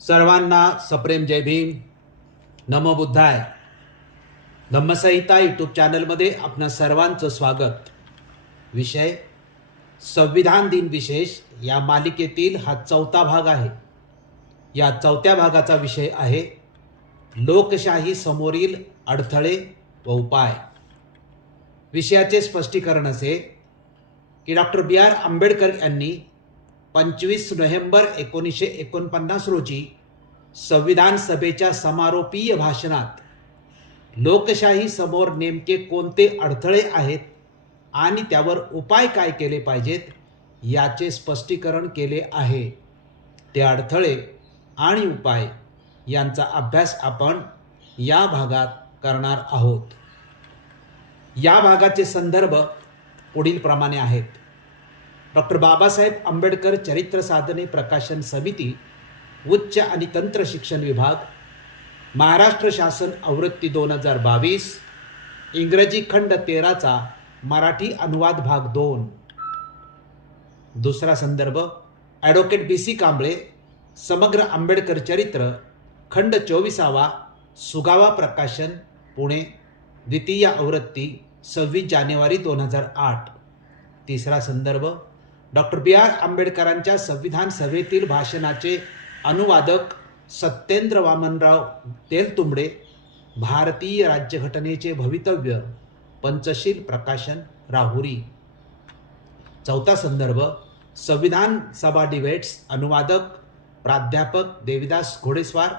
सर्वांना सप्रेम जय भीम. नमो बुद्धाय. धम्मसंहिता यूट्यूब चॅनलमध्ये आपणा सर्वांचं स्वागत. विषय संविधान दिन विशेष या मालिकेतील हा चौथा भाग आहे. या चौथ्या भागाचा विषय आहे लोकशाही समोरील अडथळे व उपाय. विषयाचे स्पष्टीकरण असे की डॉक्टर बी आर आंबेडकर यांनी पंचवीस नोव्हेंबर एकोणीसशे एकोणपन्नास रोजी संविधान सभेच्या समारोपीय भाषणात लोकशाही समोर नेमके कोणते अडथळे आहेत आणि त्यावर उपाय काय केले पाहिजेत याचे स्पष्टीकरण केले आहे. ते अडथळे आणि उपाय यांचा अभ्यास आपण या भागात करणार आहोत. या भागाचे संदर्भ पुढील प्रमाणे आहेत. डॉक्टर बाबासाहेब आंबेडकर चरित्र साधने प्रकाशन समिती उच्च आणि तंत्र शिक्षण विभाग महाराष्ट्र शासन आवृत्ती दोन हजार बावीस इंग्रजी खंड तेराचा मराठी अनुवाद भाग दोन. दुसरा संदर्भ ॲडव्होकेट बी सी कांबळे समग्र आंबेडकर चरित्र खंड चोवीसावा सुगावा प्रकाशन पुणे द्वितीय आवृत्ती सव्वीस जानेवारी दोन हजार आठ. तिसरा संदर्भ डॉक्टर बी आर आंबेडकरांच्या संविधान सभेतील भाषणाचे अनुवादक सत्येंद्र वामनराव तेलतुंबडे भारतीय राज्यघटनेचे भवितव्य पंचशील प्रकाशन राहुरी. चौथा संदर्भ संविधान सभा डिबेट्स अनुवादक प्राध्यापक Devidas Ghodeswar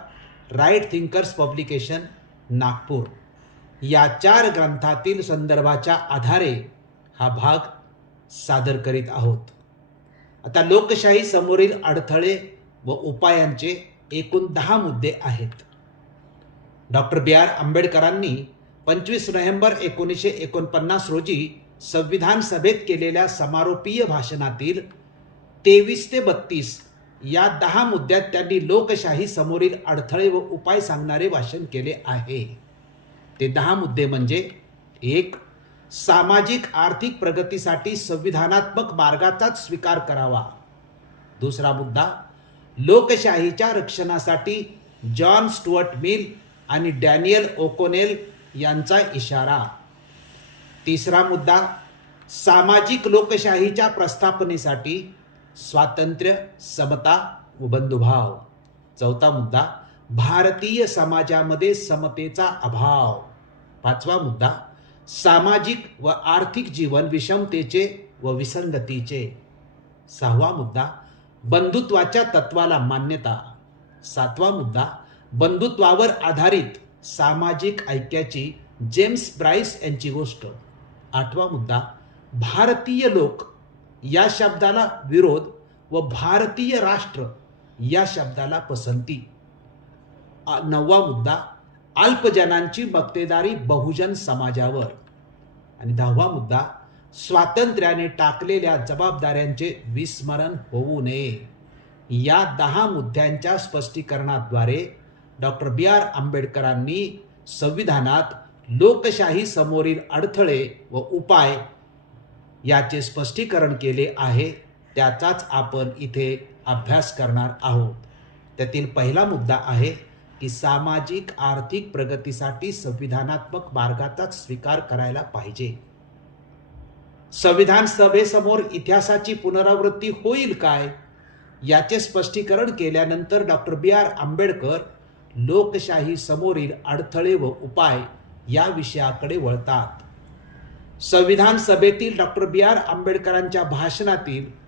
Right Thinkers Publication Nagpur. या चार ग्रंथातील संदर्भाच्या आधारे हा भाग सादर करीत आहोत. आता लोकशाही समोरील अडथळे व उपायांचे एकूण दहा मुद्दे आहेत. डॉक्टर बी आर आंबेडकरांनी पंचवीस नोव्हेंबर एकोणीसशे एकोणपन्नास रोजी संविधान सभेत केलेल्या समारोपीय भाषणातील तेवीस ते बत्तीस या दहा मुद्द्यात त्यांनी लोकशाही समोरील अडथळे व उपाय सांगणारे भाषण केले आहे. ते दहा मुद्दे म्हणजे एक सामाजिक आर्थिक प्रगतीसाठी संविधानात्मक मार्गाचाच स्वीकार करावा. दुसरा मुद्दा लोकशाहीच्या रक्षणासाठी जॉन स्टुअर्ट मिल आणि डॅनियल ओकोनेल यांचा इशारा. तिसरा मुद्दा सामाजिक लोकशाहीच्या प्रस्थापनेसाठी स्वातंत्र्य समता व बंधुभाव चौथा मुद्दा भारतीय समाजामध्ये समतेचा अभाव. पाचवा मुद्दा सामाजिक व आर्थिक जीवन विषमतेचे व विसंगतीचे. सहावा मुद्दा बंधुत्वाच्या तत्वाला मान्यता. सातवा मुद्दा बंधुत्वावर आधारित सामाजिक ऐक्याची जेम्स ब्राईस यांची गोष्ट. आठवा मुद्दा भारतीय लोक या शब्दाला विरोध व भारतीय राष्ट्र या शब्दाला पसंती. नववा मुद्दा अल्पजनांची मक्तेदारी बहुजन समाजावर. आणि दहावा मुद्दा स्वातंत्र्याने टाकलेल्या जबाबदाऱ्यांचे विस्मरण होऊ नये. या दहा मुद्द्यांच्या स्पष्टीकरणाद्वारे डॉक्टर बी. आर. आंबेडकरांनी संविधानात लोकशाही समोरील अडथळे व उपाय याचे स्पष्टीकरण केले आहे त्याचाच आपण इथे अभ्यास करणार आहोत. त्यातील पहिला मुद्दा आहे की सामाजिक आर्थिक प्रगतीसाठी संविधानात्मक मार्गाचाच स्वीकार करायला पाहिजे. संविधान सभेसमोर इतिहासाची पुनरावृत्ती होईल काय? याचे स्पष्टीकरण केल्यानंतर डॉक्टर बी. आर. आंबेडकर लोकशाही समोरील अडथळे व उपाय या विषयाकडे वळतात. संविधान सभेतील डॉक्टर बी. आर. आंबेडकरांच्या भाषणातील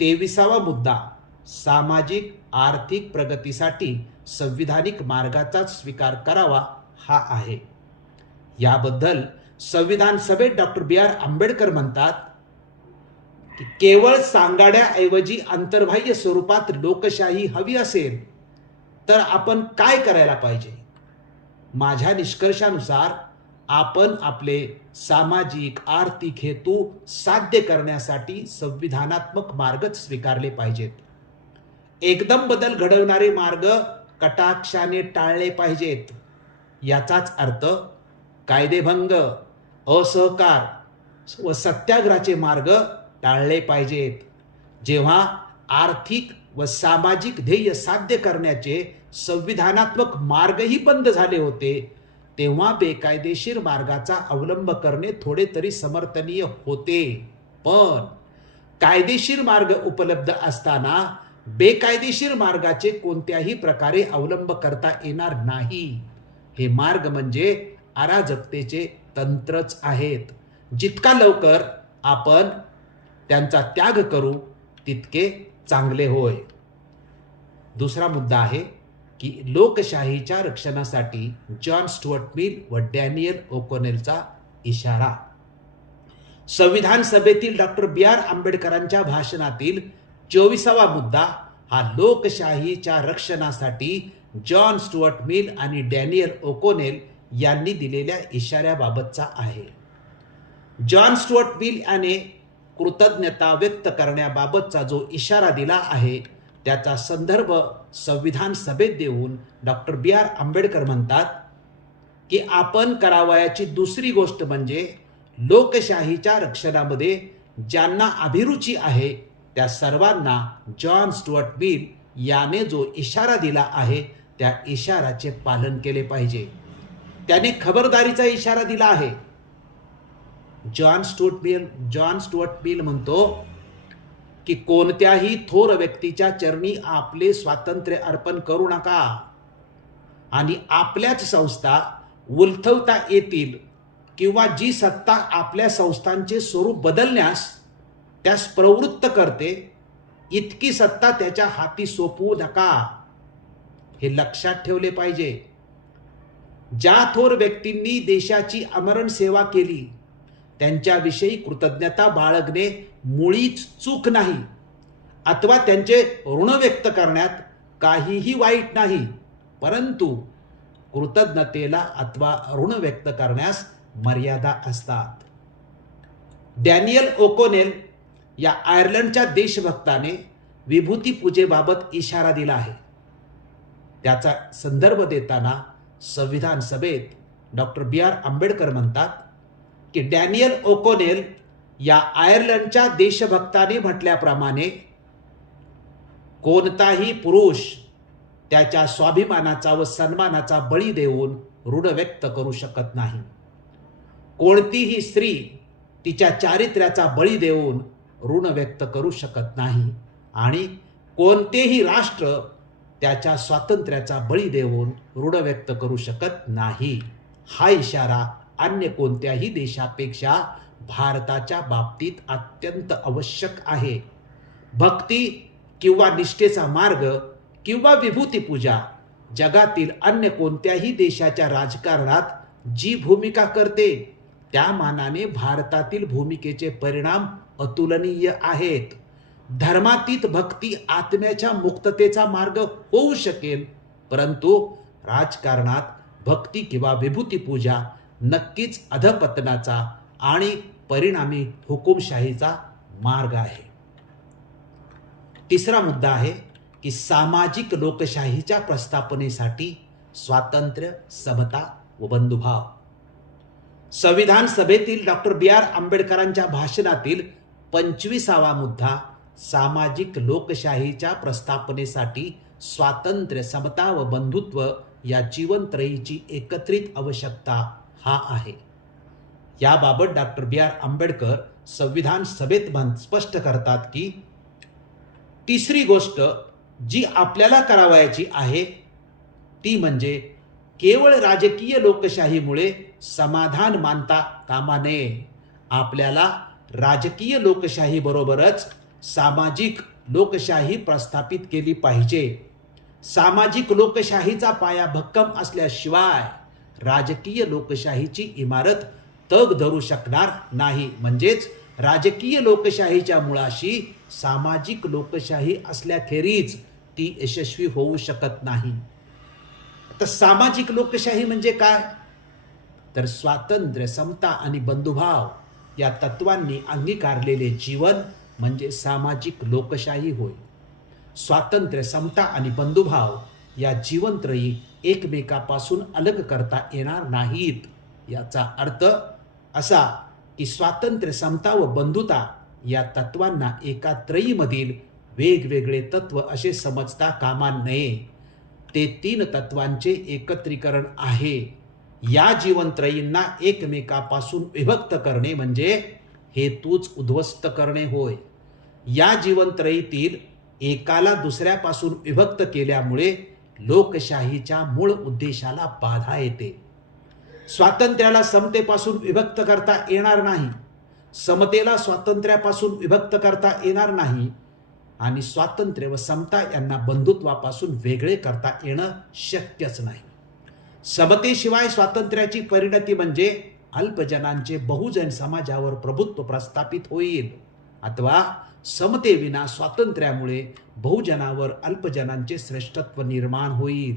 तेविसावा मुद्दा सामाजिक आर्थिक प्रगतीसाठी संविधानिक मार्गाचाच स्वीकार करावा हा आहे. याबद्दल संविधान सभेत डॉक्टर बी. आर. आंबेडकर म्हणतात की केवळ सांगाड्याऐवजी अंतर्बाह्य स्वरूपात लोकशाही हवी असेल तर आपण काय करायला पाहिजे? माझ्या निष्कर्षानुसार आपण आपले सामाजिक आर्थिक हेतू साध्य करण्यासाठी संविधानात्मक मार्गच स्वीकारले पाहिजेत. एकदम बदल घडवणारे मार्ग कटाक्षाने टाळले पाहिजेत. याचाच अर्थ कायदेभंग असहकार व सत्याग्रहाचे मार्ग टाळले पाहिजेत. जेव्हा आर्थिक व सामाजिक ध्येय साध्य करण्याचे संविधानात्मक मार्गही बंद झाले होते तेव्हा बेकायदेशीर मार्गाचा अवलंब करणे थोडे तरी समर्थनीय होते. पण कायदेशीर मार्ग उपलब्ध असताना बेकायदेशीर मार्गाचे कोणत्याही प्रकारे अवलंब करता येणार नाही. हे मार्ग म्हणजे अराजकतेचे तंत्रच आहेत. जितका लवकर आपण त्यांचा त्याग करू तितके चांगले होय. दुसरा मुद्दा आहे की लोकशाहीच्या रक्षणासाठी जॉन स्टुअर्ट मिल व डॅनियल ओकोनेलचा इशारा. संविधान सभेतील डॉक्टर बी आर आंबेडकरांच्या भाषणातील चोवीसावा मुद्दा हा लोकशाहीच्या रक्षणासाठी जॉन स्टुअर्ट मिल आणि डॅनियल ओकोनेल यांनी दिलेल्या इशाऱ्याबाबतचा आहे. जॉन स्टुअर्ट मिल याने कृतज्ञता व्यक्त करण्याबाबतचा जो इशारा दिला आहे त्याचा संदर्भ संविधान सभेत देऊन डॉक्टर बी. आर. आंबेडकर म्हणतात की आपण करावयाची दुसरी गोष्ट म्हणजे लोकशाहीच्या रक्षणामध्ये ज्यांना अभिरुची आहे त्या सर्वांना जॉन स्टुअर्ट मिल याने जो इशारा दिला आहे त्या इशाराचे पालन केले पाहिजे. त्याने खबरदारीचा इशारा दिला आहे. John Stuart Mill John Stuart Mill म्हणतो की कोणत्याही थोर व्यक्तीच्या चरणी आपले स्वातंत्र्य अर्पण करू नका. आणि आपल्याच संस्था उलथवता येतील किंवा जी सत्ता आपल्या संस्थांचे स्वरूप बदलण्यास त्यास प्रवृत्त करते इतकी सत्ता त्याच्या हाती सोपवू नका. हे लक्षात ठेवले पाहिजे. ज्या थोर व्यक्तींनी देशाची अमरण सेवा केली त्यांच्याविषयी कृतज्ञता बाळगणे मुळीच चूक नाही अथवा त्यांचे ऋण व्यक्त करण्यात काहीही वाईट नाही परंतु कृतज्ञतेला अथवा ऋण व्यक्त करण्यास मर्यादा असतात. डॅनियल ओकोनेल या आयर्लंडच्या देशभक्ताने विभूती पूजेबाबत इशारा दिला आहे. त्याचा संदर्भ देताना संविधान सभेत डॉक्टर बी आर आंबेडकर म्हणतात की डॅनियल ओकोनेल या आयर्लंडच्या देशभक्ताने म्हटल्याप्रमाणे कोणताही पुरुष त्याच्या स्वाभिमानाचा व सन्मानाचा बळी देऊन ऋण व्यक्त करू शकत नाही. कोणतीही स्त्री तिच्या चारित्र्याचा बळी देऊन ऋण व्यक्त करू शकत नाही. आणि कोणतेही राष्ट्र त्याच्या स्वातंत्र्याचा बळी देऊन ऋण व्यक्त करू शकत नाही. हा इशारा अन्य कोणत्याही देशापेक्षा भारताच्या बाबतीत अत्यंत आवश्यक आहे. भक्ती किंवा निष्ठेचा मार्ग किंवा विभूतीपूजा जगातील अन्य कोणत्याही देशाच्या राजकारणात जी भूमिका करते त्या मानाने भारतातील भूमिकेचे परिणाम अतुलनीय आहेत. धर्मातीत भक्ती आत्म्याच्या मुक्ततेचा मार्ग होऊ शकेल. परंतु राजकारणात भक्ती किंवा विभूती पूजा नक्कीच अधपतनाचा आणि परिणामी हुकुमशाहीचा मार्ग आहे. तिसरा मुद्दा आहे की सामाजिक लोकशाहीच्या प्रस्थापनेसाठी स्वातंत्र्य समता व बंधुभाव. संविधान सभेतील डॉक्टर बी आर आंबेडकरांच्या भाषणातील पंचवीसावा मुद्दा सामाजिक लोकशाहीच्या प्रस्थापनेसाठी स्वातंत्र्य समता व बंधुत्व या जीवनत्रयीची एकत्रित आवश्यकता हा आहे. याबाबत डॉक्टर बी आर आंबेडकर संविधान सभेत स्पष्ट करतात की तिसरी गोष्ट जी आपल्याला करावयाची आहे ती म्हणजे केवळ राजकीय लोकशाहीमुळे समाधान मानता कामा नये. आपल्याला राजकीय लोकशाही बरोबरच सामाजिक लोकशाही प्रस्थापित केली पाहिजे. सामाजिक लोकशाहीचा पाया भक्कम असल्याशिवाय राजकीय लोकशाहीची इमारत तग धरू शकणार नाही. म्हणजेच राजकीय लोकशाहीच्या मुळाशी सामाजिक लोकशाही असल्याखेरीज ती यशस्वी होऊ शकत नाही. तर सामाजिक लोकशाही म्हणजे काय? तर स्वातंत्र्य समता आणि बंधुभाव. या तत्वांनी अंगीकारलेले जीवन म्हणजे सामाजिक लोकशाही होय. स्वातंत्र्य समता आणि बंधुभाव या जीवनत्रयी एकमेकापासून अलग करता येणार नाहीत याचा अर्थ असा की स्वातंत्र्य समता व बंधुता या तत्वांना एका त्रयीमधील वेगवेगळे तत्व असे समजता कामा नये. ते तीन तत्वांचे एकत्रीकरण आहे. या जीवनत्रयींना एकमेकापासून विभक्त करणे म्हणजे हेतूच उद्ध्वस्त करणे होय. या जीवनत्रयीतील एकाला दुसऱ्यापासून विभक्त केल्यामुळे लोकशाहीच्या मूळ उद्देशाला बाधा येते. स्वातंत्र्याला समतेपासून विभक्त करता येणार नाही. समतेला स्वातंत्र्यापासून विभक्त करता येणार नाही. आणि स्वातंत्र्य व समता यांना बंधुत्वापासून वेगळे करता येणं शक्यच नाही. समतेशिवाय स्वातंत्र्याची परिणती म्हणजे अल्पजनांचे बहुजन समाजावर प्रभुत्व प्रस्थापित होईल. अथवा समतेविना स्वातंत्र्यामुळे बहुजनावर अल्पजनांचे श्रेष्ठत्व निर्माण होईल.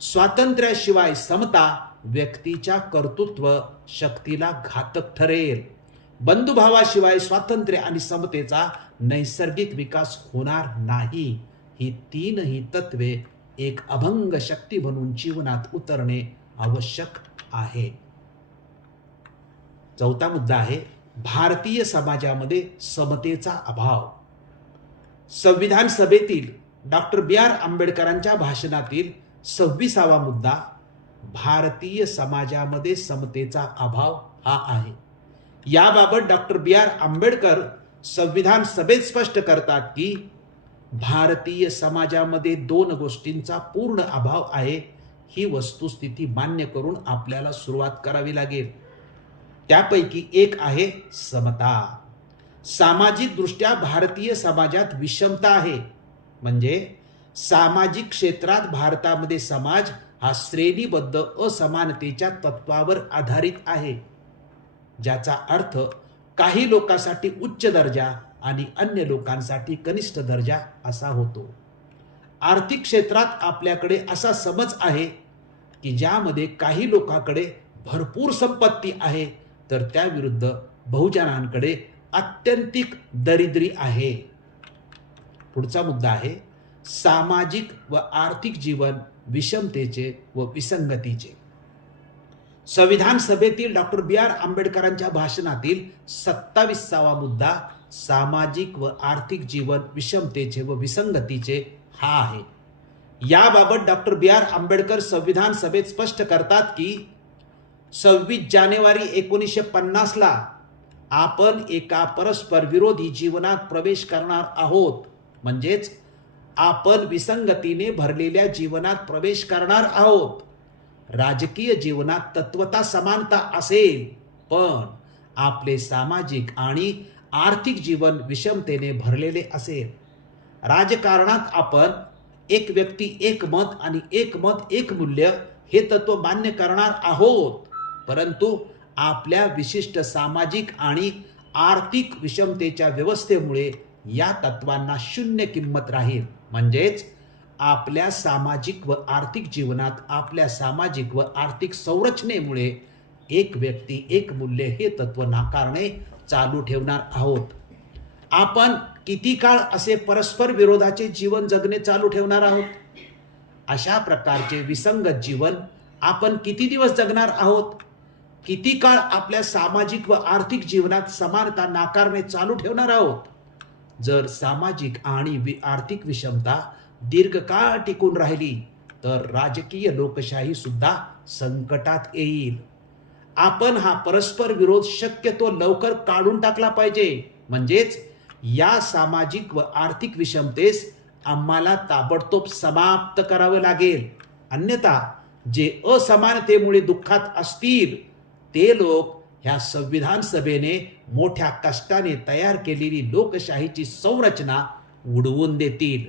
स्वातंत्र्याशिवाय समता व्यक्तीच्या कर्तृत्व शक्तीला घातक ठरेल. बंधुभावाशिवाय स्वातंत्र्य आणि समतेचा नैसर्गिक विकास होणार नाही. ही तीनही तत्वे एक अभंग शक्ती म्हणून जीवनात उतरणे आवश्यक आहे. चौथा मुद्दा आहे भारतीय समाजामध्ये समतेचा अभाव. संविधान सभेतील डॉक्टर बी आर आंबेडकरांच्या भाषणातील सव्वीसावा मुद्दा भारतीय समाजामध्ये समतेचा अभाव हा आहे. याबाबत डॉक्टर बी आर आंबेडकर संविधान सभेत स्पष्ट करतात की भारतीय समाजामध्ये दोन गोष्टींचा पूर्ण अभाव आहे. ही वस्तुस्थिती मान्य करून आपल्याला सुरुवात करावी लागेल. त्यापैकी एक आहे समता. सामाजिकदृष्ट्या भारतीय समाजात विषमता आहे. म्हणजे सामाजिक क्षेत्रात भारतामध्ये समाज हा श्रेणीबद्ध असमानतेच्या तत्वावर आधारित आहे. ज्याचा अर्थ काही लोकांसाठी उच्च दर्जा आणि अन्य लोकांसाठी कनिष्ठ दर्जा असा होतो. आर्थिक क्षेत्रात आपल्याकडे असा समज आहे की ज्यामध्ये काही लोकांकडे भरपूर संपत्ती आहे तर त्याविरुद्ध बहुजनांकडे अत्यंतिक दरिद्री आहे. पुढचा मुद्दा आहे सामाजिक व आर्थिक जीवन विषमतेचे व विसंगतीचे. संविधान सभेतील डॉक्टर बी आर आंबेडकरांच्या भाषणातील सत्तावीसावा मुद्दा सामाजिक व आर्थिक जीवन विषमतेचे व विसंगतीचे हा आहे. याबाबत डॉक्टर बी आर आंबेडकर संविधान सभेत स्पष्ट करतात की सव्वीस जानेवारी एकोणीसशे पन्नासला आपण एका परस्पर विरोधी जीवनात प्रवेश करणार आहोत. म्हणजेच आपण विसंगतीने भरलेल्या जीवनात प्रवेश करणार आहोत. राजकीय जीवनात तत्वता समानता असेल पण आपले सामाजिक आणि आर्थिक जीवन विषमतेने भरलेले असेल. राजकारणात आपण एक व्यक्ती एक मत आणि एक मत एक मूल्य हे तत्व मान्य करणार आहोत. परंतु आपल्या विशिष्ट सामाजिक आणि आर्थिक विषमतेच्या व्यवस्थेमुळे या तत्वांना शून्य किंमत राहील. म्हणजेच आपल्या सामाजिक व आर्थिक जीवनात आपल्या सामाजिक व आर्थिक संरचनेमुळे एक व्यक्ती एक मूल्य हे तत्व नाकारणे चालू ठेवणार आहोत. आपण किती काळ असे परस्पर विरोधाचे जीवन जगणे चालू ठेवणार आहोत? अशा प्रकारचे विसंगत जीवन आपण किती दिवस जगणार आहोत? किती काळ आपल्या सामाजिक व आर्थिक जीवनात समानता नाकारणे चालू ठेवणार आहोत? जर सामाजिक आणि वि आर्थिक विषमता दीर्घकाळ टिकून राहिली तर राजकीय लोकशाही सुद्धा संकटात येईल. आपण हा परस्पर विरोध शक्यतो लवकर काढून टाकला पाहिजे. म्हणजेच या सामाजिक व आर्थिक विषमतेस आम्हाला ताबडतोब समाप्त करावं लागेल. अन्यथा जे असमानतेमुळे दुःखात असतील ते लोक ह्या संविधान सभेने मोठ्या कष्टाने तयार केलेली लोकशाहीची संरचना उडवून देतील.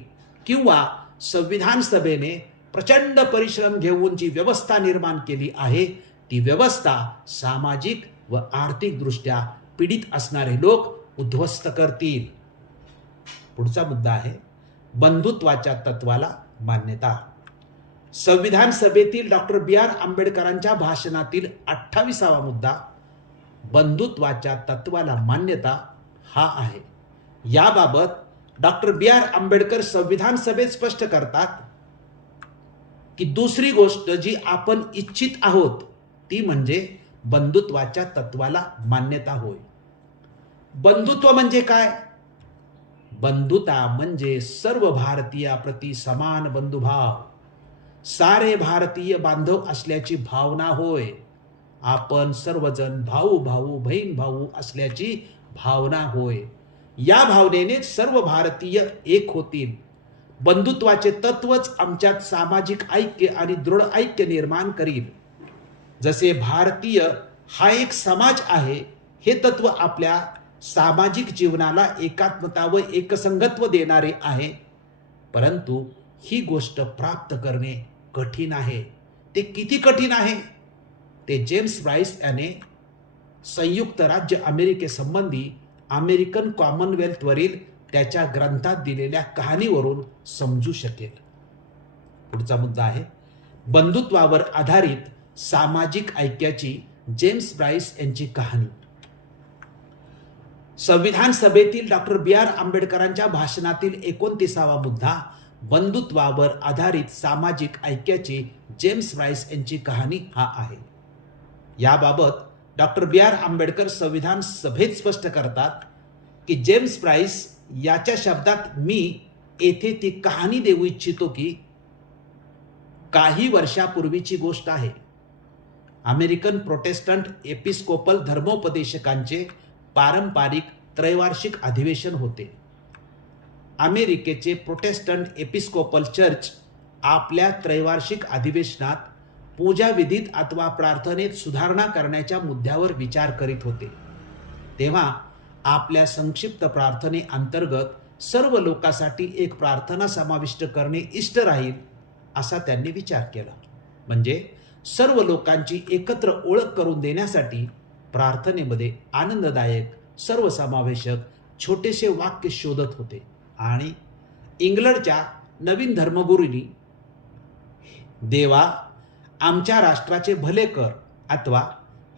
किंवा संविधान सभेने प्रचंड परिश्रम घेऊन जी व्यवस्था निर्माण केली आहे ती व्यवस्था सामाजिक व आर्थिकदृष्ट्या पीडित असणारे लोक उद्ध्वस्त करतील. पुढचा मुद्दा आहे बंधुत्वाच्या तत्वाला मान्यता. संविधान सभेतील डॉक्टर बी. आर. आंबेडकरांच्या भाषणातील अठ्ठावीसावा मुद्दा बंधुत्वाच्या तत्वाला मान्यता हा आहे. याबाबत डॉक्टर बी. आर. आंबेडकर संविधान सभेत स्पष्ट करतात की दुसरी गोष्ट जी आपण इच्छित आहोत ती म्हणजे बंधुत्वाच्या तत्वाला मान्यता होय. बंधुत्व म्हणजे काय? बंधुता म्हणजे सर्व भारतीयाप्रती समान बंधुभाव. सारे भारतीय बांधव असल्याची भावना होय. आपण सर्वजण भाऊ भाऊ बहीण भाऊ असल्याची भावना होय. या भावनेने सर्व भारतीय एक होतील. बंधुत्वाचे तत्वच आमच्यात सामाजिक ऐक्य आणि दृढ ऐक्य निर्माण करील. जसे भारतीय हा एक समाज आहे हे तत्व आपल्या सामाजिक जीवनाला एकात्मता व एकसंगत्व देणारे आहे. परंतु ही गोष्ट प्राप्त करणे कठीण आहे. ते किती कठीण आहे? ते जेम्स ब्राईस याने संयुक्त राज्य अमेरिकेसंबंधी अमेरिकन कॉमनवेल्थवरील त्याच्या ग्रंथात दिलेल्या कहाणीवरून समजू शकेल. पुढचा मुद्दा आहे. बंधुत्वावर आधारित सामाजिक ऐक्याची जेम्स ब्राईस यांची कहाणी. संविधान सभेतील डॉक्टर बी आर आंबेडकरांच्या भाषणातील एकोणतीसावा मुद्दा बंधुत्वावर आधारित सामाजिक ऐक्याची जेम्स ब्राईस यांची कहाणी हा आहे. याबाबत डॉक्टर बी आर आंबेडकर संविधान सभेत स्पष्ट करतात की जेम्स प्राईस याच्या शब्दात मी येथे ती कहाणी देऊ इच्छितो की काही वर्षापूर्वीची गोष्ट आहे. अमेरिकन प्रोटेस्टंट एपिस्कोपल धर्मोपदेशकांचे पारंपरिक त्रैवार्षिक अधिवेशन होते. अमेरिकेचे प्रोटेस्टंट एपिस्कोपल चर्च आपल्या त्रैवार्षिक अधिवेशनात पूजाविधीत अथवा प्रार्थनेत सुधारणा करण्याच्या मुद्द्यावर विचार करीत होते. तेव्हा आपल्या संक्षिप्त प्रार्थने अंतर्गत सर्व लोकांसाठी एक प्रार्थना समाविष्ट करणे इष्ट राहील असा त्यांनी विचार केला. म्हणजे सर्व लोकांची एकत्र ओळख करून देण्यासाठी प्रार्थनेमध्ये आनंददायक सर्वसमावेशक छोटेसे वाक्य शोधत होते. आणि इंग्लंडच्या नवीन धर्मगुरूंनी देवा आमच्या राष्ट्राचे भले कर अथवा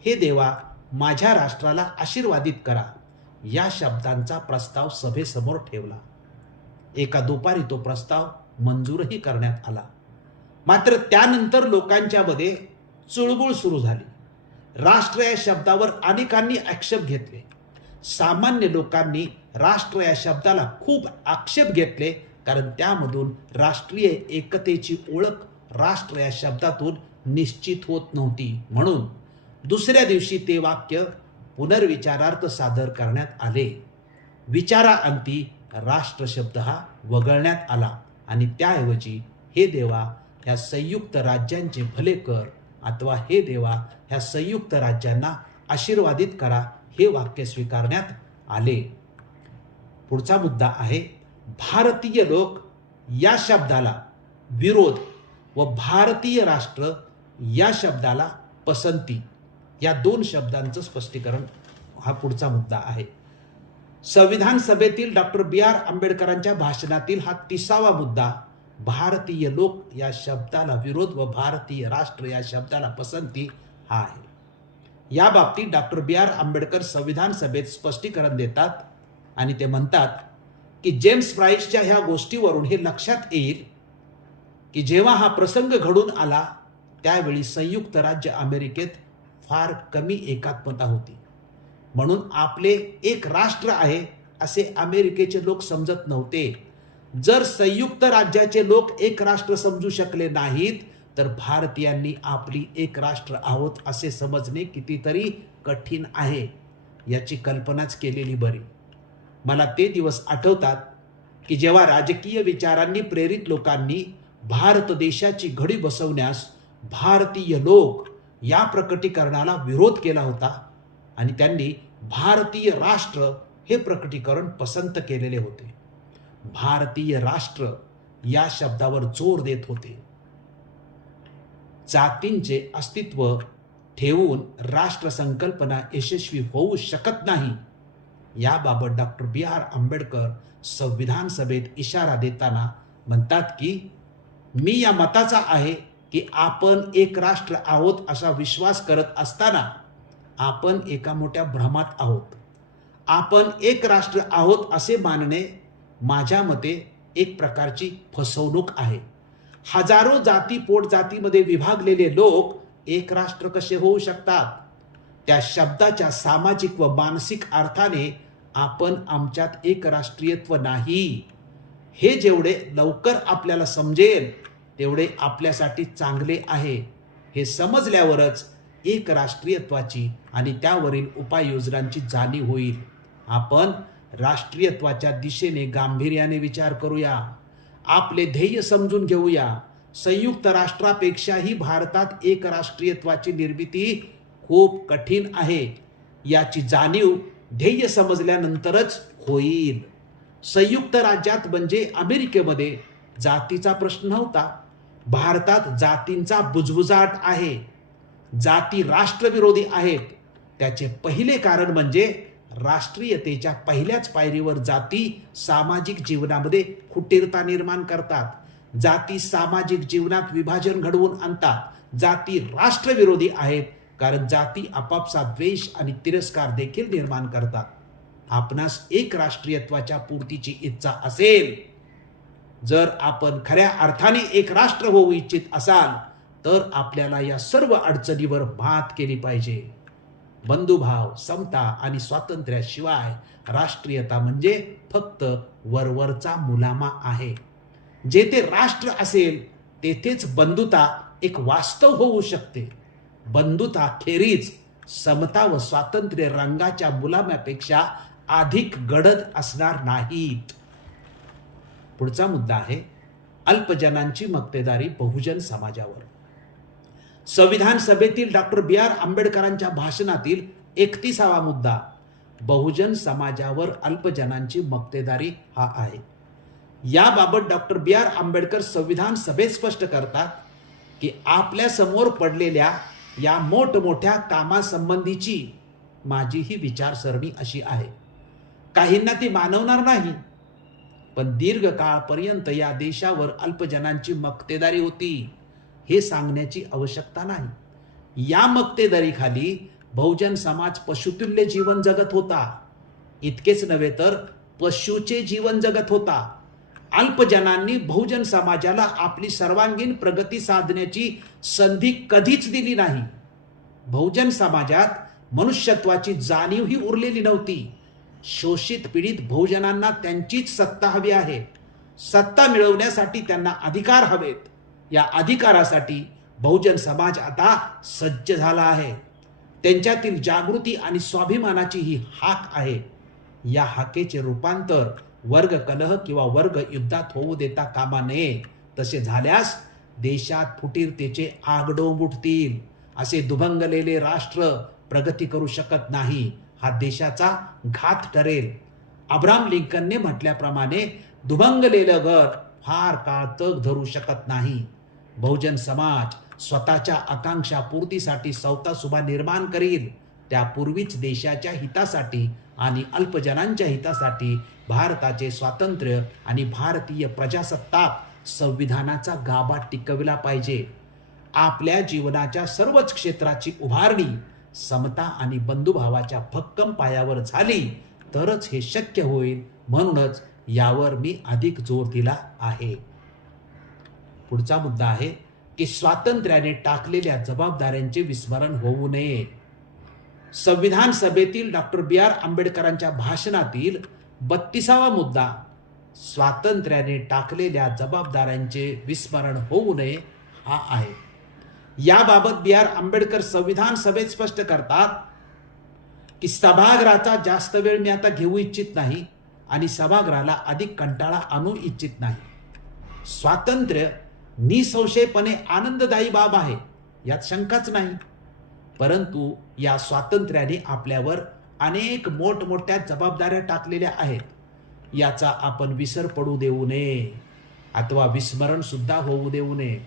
हे देवा माझ्या राष्ट्राला आशीर्वादित करा या शब्दांचा प्रस्ताव सभेसमोर ठेवला. एका दुपारी तो प्रस्ताव मंजूरही करण्यात आला. मात्र त्यानंतर लोकांच्यामध्ये चुळबुळ सुरू झाली. राष्ट्र या शब्दावर अनेकांनी आक्षेप घेतले. सामान्य लोकांनी राष्ट्र या शब्दाला खूप आक्षेप घेतले कारण त्यामधून राष्ट्रीय एकतेची ओळख राष्ट्र या शब्दातून निश्चित होत नव्हती. म्हणून दुसऱ्या दिवशी ते वाक्य पुनर्विचारार्थ सादर करण्यात आले. विचाराअंती राष्ट्र शब्द हा वगळण्यात आला आणि त्याऐवजी हे देवा ह्या संयुक्त राज्यांचे भले कर अथवा हे देवा ह्या संयुक्त राज्यांना आशीर्वादित करा हे वाक्य स्वीकारण्यात आले. पुढचा मुद्दा आहे भारतीय लोक या शब्दाला विरोध व भारतीय राष्ट्र या शब्दाला पसंती या दोन शब्दांचं स्पष्टीकरण हा पुढचा मुद्दा आहे. संविधान सभेतील डॉक्टर बी आर आंबेडकरांच्या भाषणातील हा तिसावा मुद्दा भारतीय लोक या शब्दाला विरोध व भारतीय राष्ट्र या शब्दाला पसंती हा आहे या बाबतीत डॉक्टर बी आर आंबेडकर संविधान सभेत स्पष्टीकरण देतात आणि ते म्हणतात की जेम्स प्राईसच्या ह्या गोष्टीवरून हे लक्षात येईल की जेव्हा हा प्रसंग घडून आला त्यावेळी संयुक्त राज्य अमेरिकेत फार कमी एकात्मता होती. म्हणून आपले एक राष्ट्र आहे असे अमेरिकेचे लोक समजत नव्हते. जर संयुक्त राज्याचे लोक एक राष्ट्र समजू शकले नाहीत तर भारतीयांनी आपली एक राष्ट्र आहोत असे समजणे कितीतरी कठीण आहे याची कल्पनाच केलेली बरी. मला ते दिवस आठवतात की जेव्हा राजकीय विचारांनी प्रेरित लोकांनी भारत देशाची घडी बसवण्यास भारतीय लोक या प्रकटीकरणाला विरोध केला होता आणि त्यांनी भारतीय राष्ट्र हे प्रकटीकरण पसंत केलेले होते. भारतीय राष्ट्र या शब्दावर जोर देत होते. जातींचे अस्तित्व ठेवून राष्ट्र संकल्पना यशस्वी होऊ शकत नाही याबाबत डॉक्टर बी. आर. आंबेडकर संविधान सभेत इशारा देताना म्हणतात की मी या मताचा आहे की आपण एक राष्ट्र आहोत असा विश्वास करत असताना आपण एका मोठ्या भ्रमात आहोत. आपण एक राष्ट्र आहोत असे मानणे माझ्या मते एक प्रकारची फसवणूक आहे. हजारो जाती पोटजातीमध्ये विभागलेले लोक एक राष्ट्र कसे होऊ शकतात? त्या शब्दाच्या सामाजिक व मानसिक अर्थाने आपण आमच्यात एक राष्ट्रीयत्व नाही. हे जेवढे लवकर आपल्याला समजेल तेवढे आपल्यासाठी चांगले आहे. हे समजल्यावरच एक राष्ट्रीयत्वाची आणि त्यावरील उपाययोजनांची जाणीव होईल. आपण राष्ट्रीयत्वाच्या दिशेने गांभीर्याने विचार करूया. आपले ध्येय समजून घेऊया. संयुक्त राष्ट्रापेक्षाही भारतात एक राष्ट्रीयत्वाची निर्मिती खूप कठीण आहे. याची जाणीव ध्येय समजल्यानंतरच होईल. संयुक्त राज्यात म्हणजे अमेरिकेमध्ये जातीचा प्रश्न नव्हता भारतात जातींचा बुजबुजाट आहे. जाती राष्ट्रविरोधी आहेत. त्याचे पहिले कारण म्हणजे राष्ट्रीयतेच्या पहिल्याच पायरीवर जाती सामाजिक जीवनामध्ये फुटीरता निर्माण करतात. जाती सामाजिक जीवनात विभाजन घडवून आणतात. जाती राष्ट्रविरोधी आहेत कारण जाती आपापसा द्वेष आणि तिरस्कार देखील निर्माण करतात. आपणास एक राष्ट्रीयत्वाच्या पूर्तीची इच्छा असेल. जर आपण खऱ्या अर्थाने एक राष्ट्र होऊ इच्छित असाल तर आपल्याला या सर्व अडचणीवर मात केली पाहिजे. बंधुभाव समता आणि स्वातंत्र्याशिवाय राष्ट्रीयता म्हणजे फक्त वरवरचा मुलामा आहे. जेथे राष्ट्र असेल तेथेच बंधुता एक वास्तव होऊ शकते. बंधुता खेरीज समता व स्वातंत्र्य रंगाच्या मुलाम्यापेक्षा अधिक गडद असणार नाहीत. पुढचा मुद्दा आहे अल्पजनांची मक्तेदारी बहुजन समाजावर. संविधान सभेतील डॉक्टर बी आर आंबेडकरांच्या भाषणातील एकतीसावा मुद्दा बहुजन समाजावर अल्पजनांची मक्तेदारी हा आहे. याबाबत डॉक्टर बी आर आंबेडकर संविधान सभेत स्पष्ट करतात की आपल्यासमोर पडलेल्या या मोठमोठ्या कामासंबंधीची माझी ही विचारसरणी अशी आहे. काहींना ती मानवणार नाही पण दीर्घकाळपर्यंत या देशावर अल्पजनांची मक्तेदारी होती. हे सांगण्याची आवश्यकता नाही. या मक्तेदरीखाली बहुजन समाज पशुतुल्य जीवन जगत होता. इतकेच नव्हे तर पशुचे जीवन जगत होता. अल्पजनांनी बहुजन समाजाला आपली सर्वांगीण प्रगती साधण्याची संधी कधीच दिली नाही. बहुजन समाजात मनुष्यत्वाची जाणीवही उरलेली नव्हती. शोषित पीडित बहुजनांना त्यांचीच सत्ता हवी आहे. सत्ता मिळवण्यासाठी त्यांना अधिकार हवेत. या अधिकारासाठी बहुजन समाज आता सज्ज झाला आहे. त्यांच्यातील जागृती आणि स्वाभिमानाची ही हाक आहे. या हाकेचे रूपांतर वर्ग कलह किंवा वर्ग युद्धात होऊ देता कामा नये. तसे झाल्यास देशात फुटीरतेचे आगडोंब उठतील. असे दुभंगलेले राष्ट्र प्रगती करू शकत नाही. हा देशाचा घात ठरेल. अब्राम लिंकनने म्हटल्याप्रमाणे दुभंगलेलं घर फार काळ तग धरू शकत नाही. बहुजन समाज स्वतःच्या आकांक्षा पूर्तीसाठी सौतासुभा निर्माण करील त्यापूर्वीच देशाच्या हितासाठी आणि अल्पजनांच्या हितासाठी भारताचे स्वातंत्र्य आणि भारतीय प्रजासत्ताक संविधानाचा गाभा टिकविला पाहिजे. आपल्या जीवनाच्या सर्वच क्षेत्राची उभारणी समता आणि बंधुभावाच्या भक्कम पायावर झाली तरच हे शक्य होईल म्हणूनच यावर मी अधिक जोर दिला आहे. पुढचा मुद्दा आहे की स्वातंत्र्याने टाकलेल्या जबाबदाऱ्यांचे विस्मरण होऊ नये. संविधान सभेतील डॉक्टर बी. आर. आंबेडकरांच्या भाषणातील बत्तीसावा मुद्दा स्वातंत्र्याने टाकलेल्या जबाबदाऱ्यांचे विस्मरण होऊ नये हा आहे. याबाबत बी. आर. आंबेडकर संविधान सभेत स्पष्ट करतात की सभागृहाचा जास्त वेळ मी आता घेऊ इच्छित नाही आणि सभागृहाला अधिक कंटाळा आणू इच्छित नाही. स्वातंत्र्य निसंशयपणे आनंददायी बाब आहे. यात शंकाच नाही. परंतु या स्वातंत्र्याने आपल्यावर अनेक मोठमोठ्या जबाबदाऱ्या टाकलेल्या आहेत. याचा आपण विसर पडू देऊ नये. अथवा विस्मरण सुद्धा होऊ देऊ नये.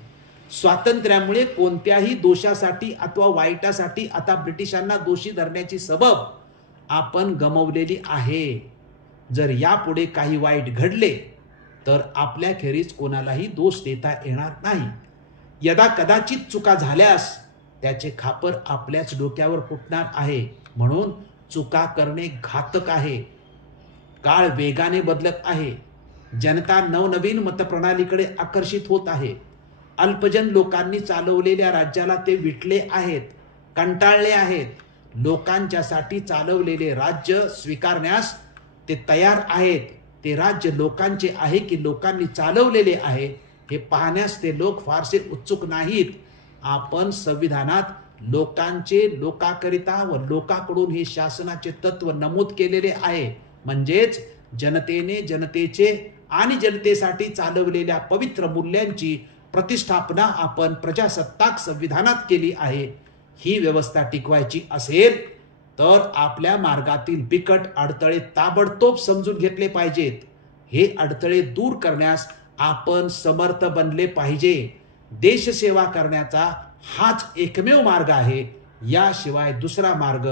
स्वातंत्र्यामुळे कोणत्याही दोषासाठी अथवा वाईटासाठी आता ब्रिटिशांना दोषी धरण्याची सबब आपण गमवलेली आहे. जर यापुढे काही वाईट घडले तर आपल्याखेरीज कोणालाही दोष देता येणार नाही. यदा कदाचित चुका झाल्यास त्याचे खापर आपल्याच डोक्यावर फुटणार आहे. म्हणून चुका करणे घातक आहे. काळ वेगाने बदलत आहे. जनता नवनवीन मतप्रणालीकडे आकर्षित होत आहे. अल्पजन लोकांनी चालवलेल्या राज्याला ते विटले आहेत कंटाळले आहेत. लोकांच्यासाठी चालवलेले राज्य स्वीकारण्यास ते तयार आहेत. ते राज्य लोकांचे आहे की लोकांनी चालवलेले आहे हे पाहण्यास ते लोक फारसे उत्सुक नाहीत. आपण संविधानात लोकांचे लोकाकरिता व लोकाकडून हे शासनाचे तत्व नमूद केलेले आहे. म्हणजेच जनतेने जनतेचे आणि जनतेसाठी चालवलेल्या पवित्र मूल्यांची प्रतिष्ठापना आपण प्रजासत्ताक संविधानात केली आहे. ही व्यवस्था टिकवायची असेल तर आपल्या मार्गातील बिकट अडथळे ताबडतोब समजून घेतले पाहिजेत. हे अडथळे दूर करण्यास आपण समर्थ बनले पाहिजे. देशसेवा करण्याचा हाच एकमेव मार्ग आहे. याशिवाय दुसरा मार्ग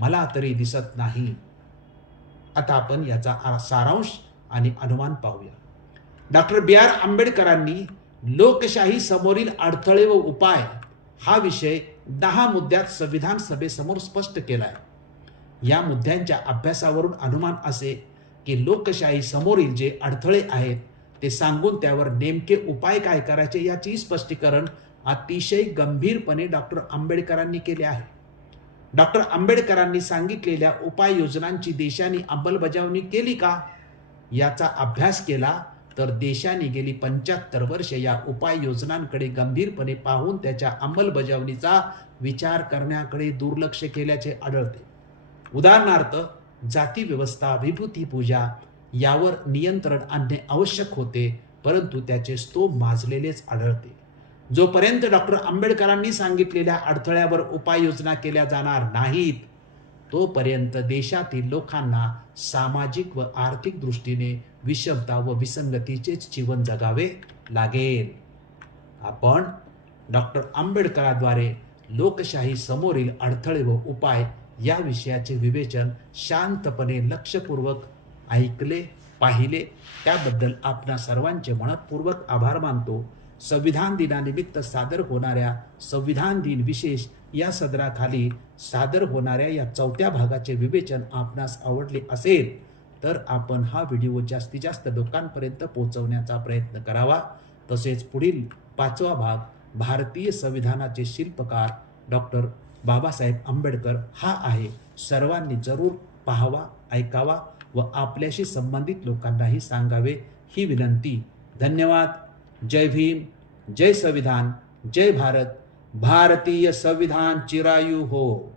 मला तरी दिसत नाही. आता आपण याचा सारांश आणि अनुमान पाहूया. डॉक्टर बी आर आंबेडकरांनी लोकशाही समोरील अडथळे व उपाय हा विषय दहा मुद्द्यात संविधान सभेसमोर स्पष्ट केला आहे या मुद्द्यांच्या अभ्यासावरून अनुमान असे की लोकशाही समोरील जे अडथळे आहेत ते सांगून त्यावर नेमके उपाय काय करायचे याची स्पष्टीकरण अतिशय गंभीरपणे डॉक्टर आंबेडकरांनी केले आहे. डॉक्टर आंबेडकरांनी सांगितलेल्या उपाययोजनांची देशाने अंमलबजावणी केली का? याचा अभ्यास केला तर देशाने गेली पंच्याहत्तर वर्ष या उपाययोजनांकडे गंभीरपणे पाहून त्याच्या अंमलबजावणीचा विचार करण्याकडे दुर्लक्ष केल्याचे आढळते. उदाहरणार्थ जाती व्यवस्था विभूती पूजा यावर नियंत्रण आणणे आवश्यक होते परंतु त्याचे स्तोभ माजलेलेच आढळते. जोपर्यंत डॉक्टर आंबेडकरांनी सांगितलेल्या अडथळ्यावर उपाययोजना केल्या जाणार नाहीत तोपर्यंत देशातील लोकांना सामाजिक व आर्थिक दृष्टीने विषमता व विसंगतीचेच जीवन जगावे लागेल. आपण डॉक्टर आंबेडकराद्वारे लोकशाही समोरील अडथळे व उपाय या विषयाचे विवेचन शांतपणे लक्षपूर्वक ऐकले पाहिले. त्याबद्दल आपणा सर्वांचे मनपूर्वक आभार मानतो. संविधान दिनानिमित्त सादर होणाऱ्या संविधान दिन विशेष या सदराखाली सादर होणाऱ्या या चौथ्या भागाचे विवेचन आपणास आवडले असेल तर आपण हा व्हिडिओ जास्तीत जास्त लोकांपर्यंत पोहोचवण्याचा प्रयत्न करावा. तसेच पुढील पाचवा भाग भारतीय संविधानाचे शिल्पकार डॉक्टर बाबासाहेब आंबेडकर हा आहे. सर्वांनी जरूर पाहावा ऐकावा व आपल्याशी संबंधित लोकांनाही सांगावे ही विनंती. धन्यवाद. जय भीम. जय संविधान. जय भारत. भारतीय संविधान चिरायू हो.